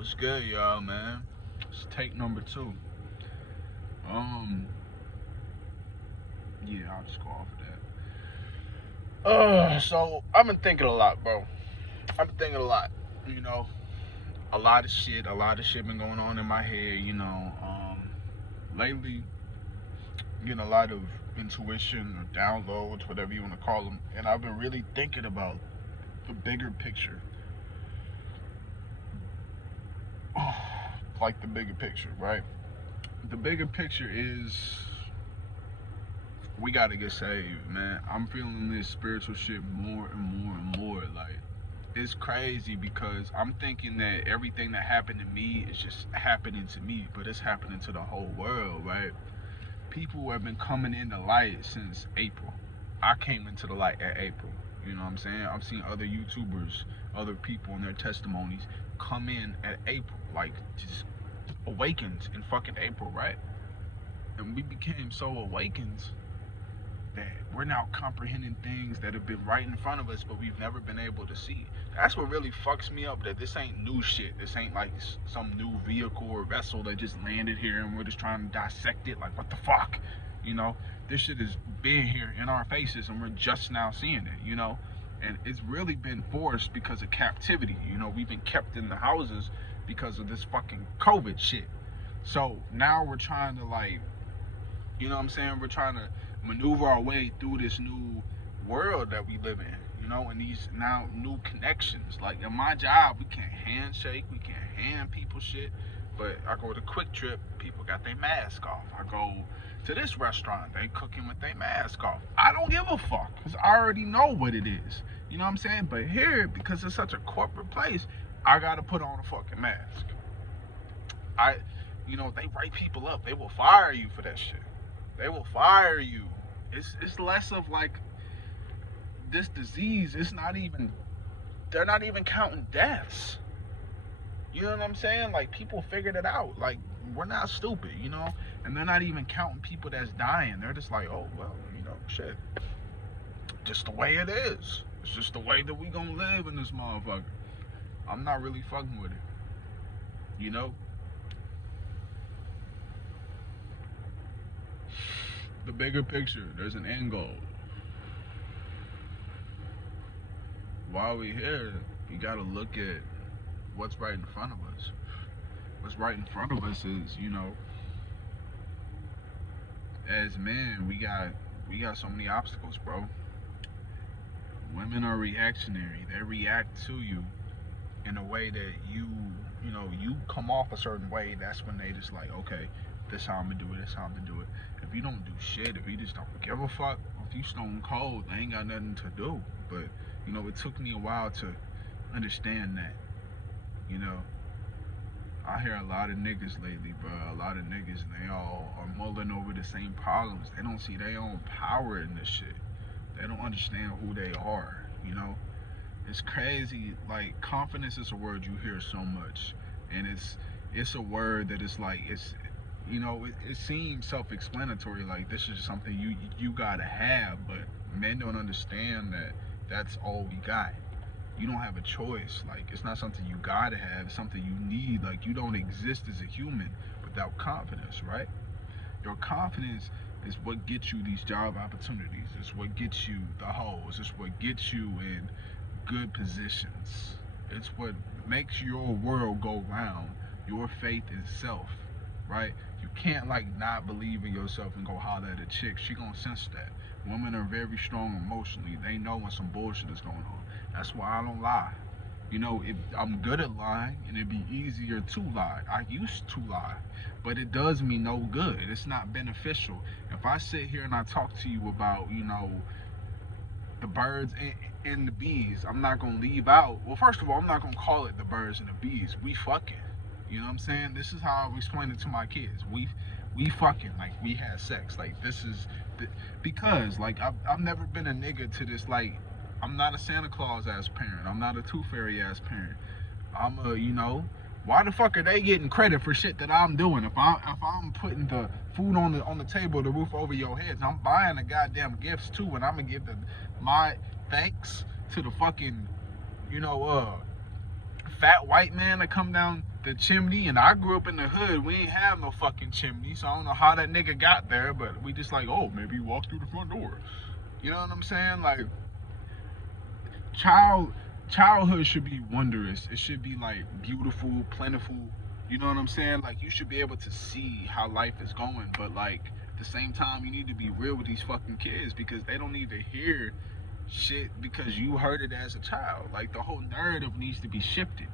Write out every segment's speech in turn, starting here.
What's good, y'all, man? It's take number two. Um, yeah, I'll just go off of that. So I've been thinking a lot, bro. I've been thinking a lot. You know, a lot of shit been going on in my head. Lately, getting a lot of intuition or downloads, whatever you want to call them, and I've been really thinking about the bigger picture. Like the bigger picture, right? The bigger picture is we gotta get saved, man. I'm feeling this spiritual shit more and more and more. Like, it's crazy because I'm thinking that everything that happened to me is just happening to me, but it's happening to the whole world, right? People have been coming into light since April. I came into the light at April. You know what I'm saying? I've seen other YouTubers, other people in their testimonies come in at April, like just awakened in fucking April, right? And we became so awakened that we're now comprehending things that have been right in front of us, but we've never been able to see. That's what really fucks me up. That this ain't new shit. This ain't like some new vehicle or vessel that just landed here and we're just trying to dissect it. Like, what the fuck? You know, this shit has been here in our faces and we're just now seeing it. And it's really been forced because of captivity. We've been kept in the houses because of this fucking COVID shit. So now we're trying to, like, you know what I'm saying? We're trying to maneuver our way through this new world that we live in, and these now new connections. Like, in my job, we can't handshake, we can't hand people shit. But I go to Quick Trip, people got their mask off. I go to this restaurant, they cooking with their mask off. I don't give a fuck, because I already know what it is. You know what I'm saying? But here, because it's such a corporate place, I gotta put on a fucking mask. They write people up. They will fire you for that shit. They will fire you. It's less of like this disease. It's not even. They're not even counting deaths. You know what I'm saying? Like, people figured it out. Like, we're not stupid. And they're not even counting people that's dying. They're just like, oh well, shit. Just the way it is. It's just the way that we gonna live in this motherfucker. I'm not really fucking with it. You know. The bigger picture. There's an end goal. While we're here, you gotta look at what's right in front of us. What's right in front of us is, as men, we got so many obstacles, bro. Women are reactionary. They react to you in a way that you come off a certain way. That's when they just like, okay, this how I'm gonna do it, this how I'm gonna do it. If you don't do shit, if you just don't give a fuck, if you stone cold, they ain't got nothing to do. But, it took me a while to understand that. I hear a lot of niggas lately, bro. A lot of niggas, and they all are mulling over the same problems. They don't see their own power in this shit. They don't understand who they are. It's crazy. Like, confidence is a word you hear so much. And it's a word that is like, it seems self-explanatory, like this is something you gotta have, but men don't understand that that's all we got. You don't have a choice. Like, it's not something you gotta have, it's something you need. Like, you don't exist as a human without confidence, right? Your confidence is what gets you these job opportunities. It's what gets you the hoes. It's what gets you in good positions. It's what makes your world go round. Your faith in self, right? You can't, like, not believe in yourself and go holler at a chick. She gonna sense that. Women are very strong emotionally. They know when some bullshit is going on. That's why I don't lie. I'm good at lying, and it'd be easier to lie. I used to lie, but it does me no good. It's not beneficial. If I sit here and I talk to you about, the birds and the bees, I'm not gonna leave out. Well, first of all, I'm not gonna call it the birds and the bees. We fucking. You know what I'm saying? This is how I explain it to my kids. We fucking, like, we had sex. Like, this is because, like, I've never been a nigga to this. Like, I'm not a Santa Claus ass parent. I'm not a Tooth Fairy ass parent. I'm a, why the fuck are they getting credit for shit that I'm doing? If I'm putting the food on the table, the roof over your heads, I'm buying the goddamn gifts too, and I'm gonna give my thanks to the fucking, fat white man to come down the chimney. And I grew up in the hood. We ain't have no fucking chimney. So I don't know how that nigga got there. But we just like, oh, maybe he walked through the front door. You know what I'm saying? Like, childhood should be wondrous. It should be like beautiful, plentiful. You know what I'm saying? Like, you should be able to see how life is going, but like at the same time, you need to be real with these fucking kids because they don't need to hear shit because you heard it as a child. Like, the whole narrative needs to be shifted.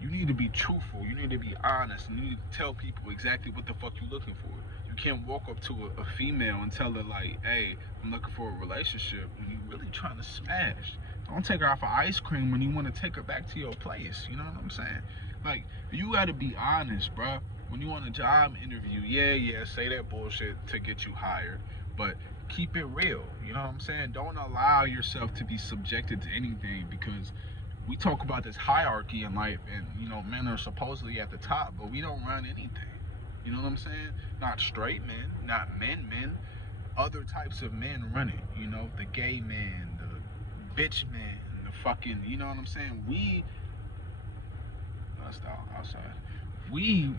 You need to be truthful. You need to be honest. You need to tell people exactly what the fuck you're looking for. You can't walk up to a female and tell her like, hey, I'm looking for a relationship when you really trying to smash. Don't take her out for ice cream when you want to take her back to your place. You know what I'm saying? Like, you got to be honest, bro. When you want a job interview, yeah, say that bullshit to get you hired, but keep it real. You know what I'm saying? Don't allow yourself to be subjected to anything because we talk about this hierarchy in life and, you know, men are supposedly at the top, but we don't run anything. You know what I'm saying? Not straight men, not men, other types of men run it. You know, the gay man, the bitch man, the fucking, you know what I'm saying? Outside. We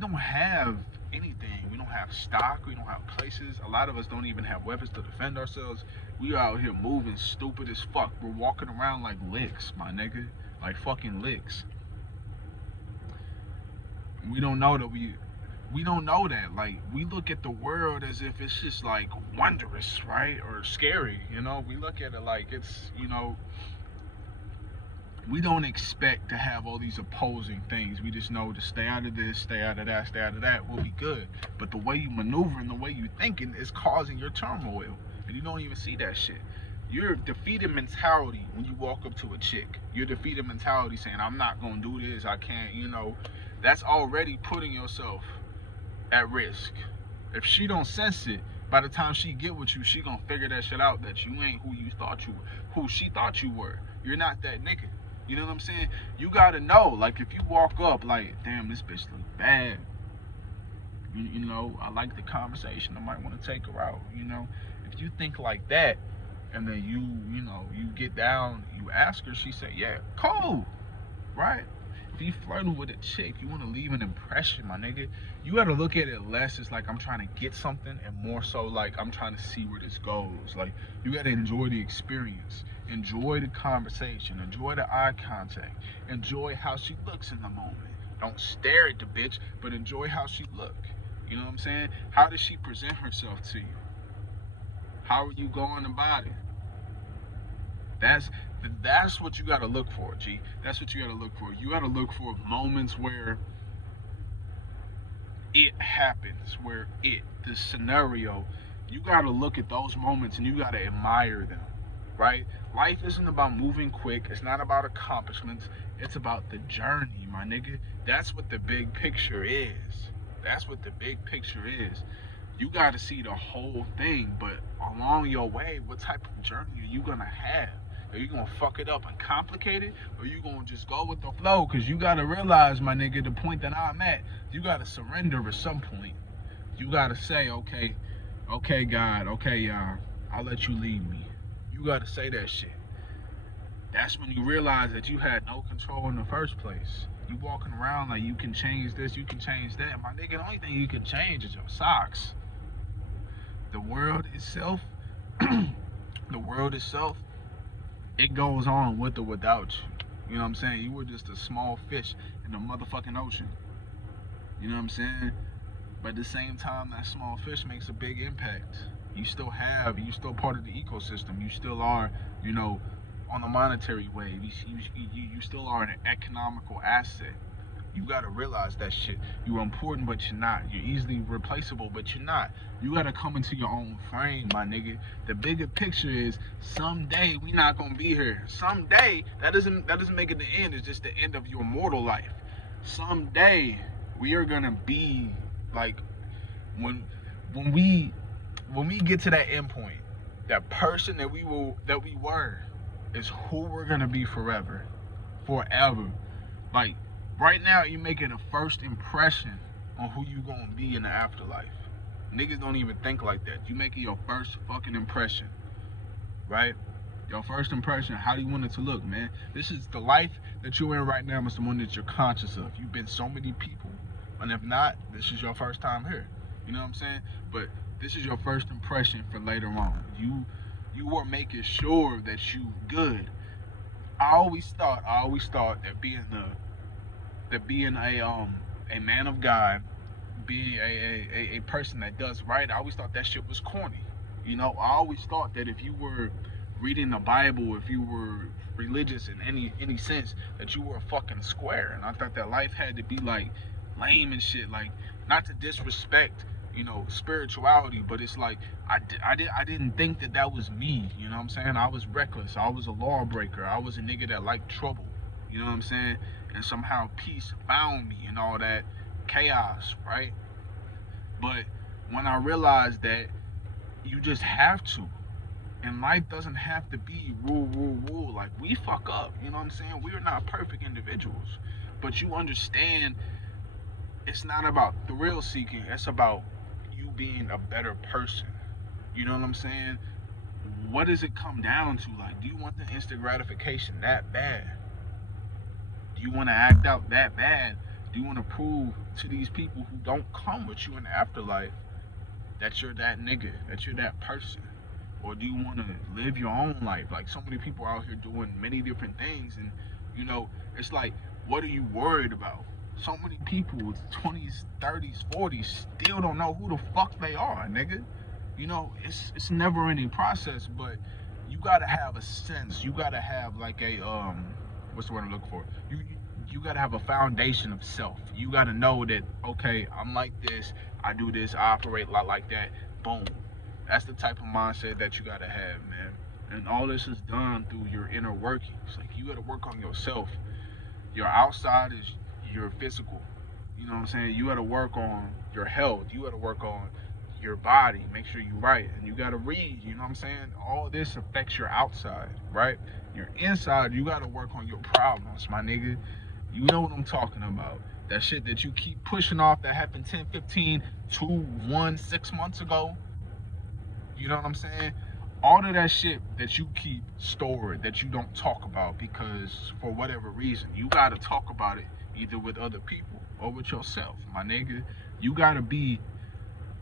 don't have anything. We don't have stock. We don't have places. A lot of us don't even have weapons to defend ourselves. We are out here moving stupid as fuck. We're walking around like licks, my nigga. Like fucking licks. We don't know that we don't know that. Like, we look at the world as if it's just like wondrous, right? Or scary, you know? We look at it like it's, you know, we don't expect to have all these opposing things. We just know to stay out of this, stay out of that, stay out of that, we'll be good. But the way you maneuver and the way you thinking is causing your turmoil. And you don't even see that shit. Your defeated mentality when you walk up to a chick. Your defeated mentality saying, I'm not gonna do this, I can't, you know. That's already putting yourself at risk. If she don't sense it, by the time she get with you, she gonna figure that shit out, that you ain't who she thought you were. You're not that nigga. You know what I'm saying? You gotta know, like, if you walk up like, damn, this bitch look bad. You know, I like the conversation. I might want to take her out. You know, if you think like that, and then you know, you get down, you ask her, she say, yeah, cool, right? If you flirting with a chick, you want to leave an impression, my nigga. You got to look at it less as like I'm trying to get something, and more so like I'm trying to see where this goes. Like, you got to enjoy the experience, enjoy the conversation, enjoy the eye contact, enjoy how she looks in the moment. Don't stare at the bitch, but enjoy how she look. You know what I'm saying? How does she present herself to you? How are you going about it? That's what you gotta look for, G. That's what you gotta look for. You gotta look for moments where it happens, where the scenario, you gotta look at those moments and you gotta admire them, right? Life isn't about moving quick. It's not about accomplishments. It's about the journey, my nigga. That's what the big picture is. That's what the big picture is. You gotta see the whole thing, but along your way, what type of journey are you gonna have? Are you gonna fuck it up and complicate it? Or are you gonna just go with the flow? Cause you gotta realize, my nigga, the point that I'm at, you gotta surrender at some point. You gotta say, okay, God, okay, y'all, I'll let you lead me. You gotta say that shit. That's when you realize that you had no control in the first place. You walking around like you can change this, you can change that. My nigga, the only thing you can change is your socks. The world itself, it goes on with or without you. You know what I'm saying? You were just a small fish in the motherfucking ocean. You know what I'm saying? But at the same time, that small fish makes a big impact. You still part of the ecosystem. You still are, you know, on the monetary wave. You still are an economical asset. You gotta realize that shit. You're important, but you're not. You're easily replaceable, but you're not. You gotta come into your own frame, my nigga. The bigger picture is someday we not gonna be here. Someday, that doesn't make it the end. It's just the end of your mortal life. Someday we are gonna be like when we get to that end point, that person that we were is who we're gonna be forever. Like, right now, you're making a first impression on who you gonna be in the afterlife. Niggas don't even think like that. You making your first fucking impression, right? Your first impression. How do you want it to look, man? This is the life that you're in right now is the one that you're conscious of. You've been so many people, and if not, this is your first time here. You know what I'm saying? But this is your first impression for later on. You were making sure that you good. I always thought that being a man of God, being a person that does right, I always thought that shit was corny. You know, I always thought that if you were reading the Bible, if you were religious in any sense, that you were a fucking square. And I thought that life had to be like lame and shit. Like, not to disrespect, you know, spirituality, but it's like I didn't think that that was me. You know what I'm saying? I was reckless. I was a lawbreaker. I was a nigga that liked trouble. You know what I'm saying? And somehow peace found me in all that chaos, right? But when I realized that you just have to, and life doesn't have to be rule. Like, we fuck up, you know what I'm saying? We are not perfect individuals. But you understand, it's not about thrill seeking, it's about you being a better person. You know what I'm saying? What does it come down to? Like, do you want the instant gratification that bad? Do you want to act out that bad? Do you want to prove to these people who don't come with you in the afterlife that you're that nigga, that you're that person? Or do you want to live your own life? Like, so many people out here doing many different things, and you know, it's like, what are you worried about? So many people with 20s, 30s, 40s still don't know who the fuck they are, nigga. You know, it's never ending process, but you gotta have a sense. You gotta have like a what's the word I'm looking for? You gotta have a foundation of self. You gotta know that, okay, I'm like this, I do this, I operate a lot like that. Boom. That's the type of mindset that you gotta have, man. And all this is done through your inner workings. Like, you gotta work on yourself. Your outside is your physical. You know what I'm saying? You gotta work on your health. You gotta work on your body. Make sure you write. And you gotta read. You know what I'm saying? All this affects your outside, right? Your inside, you gotta work on your problems, my nigga. You know what I'm talking about. That shit that you keep pushing off that happened 10, 15, 2, 1, 6 months ago. You know what I'm saying? All of that shit that you keep stored, that you don't talk about because for whatever reason, you gotta talk about it either with other people or with yourself, my nigga. You gotta be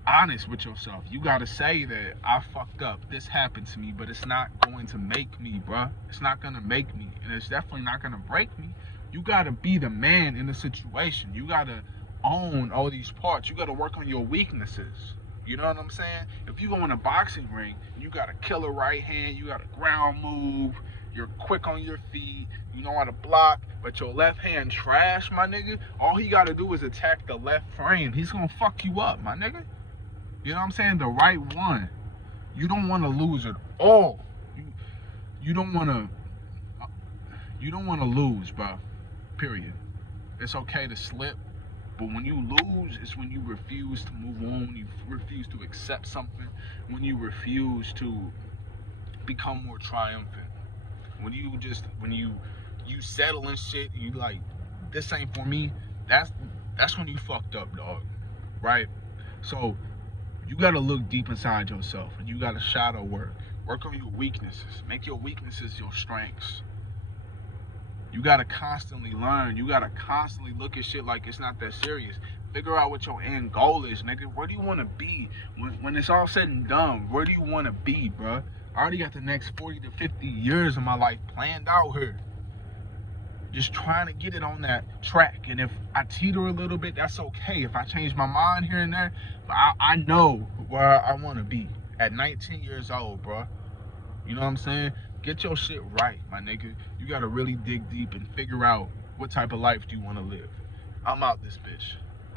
honest with yourself. You gotta say that I fucked up. This happened to me, but it's not going to make me, bruh. It's not gonna make me, and it's definitely not gonna break me. You gotta be the man in the situation. You gotta own all these parts. You gotta work on your weaknesses. You know what I'm saying? If you go in a boxing ring, you got a killer right hand, you got a ground move, you're quick on your feet, you know how to block, but your left hand trash, my nigga. All he gotta do is attack the left frame. He's gonna fuck you up, my nigga. You know what I'm saying? The right one. You don't want to lose at all. You don't want to lose, bro. Period. It's okay to slip, but when you lose, it's when you refuse to move on, when you refuse to accept something, when you refuse to become more triumphant. When you settle and shit, you like, this ain't for me. That's when you fucked up, dog. Right? So you gotta look deep inside yourself, and you gotta shadow work. Work on your weaknesses. Make your weaknesses your strengths. You gotta constantly learn. You gotta constantly look at shit like it's not that serious. Figure out what your end goal is, nigga. Where do you want to be when it's all said and done? Where do you want to be, bruh? I already got the next 40 to 50 years of my life planned out here. Just trying to get it on that track. And if I teeter a little bit, that's okay. If I change my mind here and there, but I know where I want to be at 19 years old, bruh. You know what I'm saying? Get your shit right, my nigga. You gotta really dig deep and figure out what type of life do you want to live. I'm out this bitch.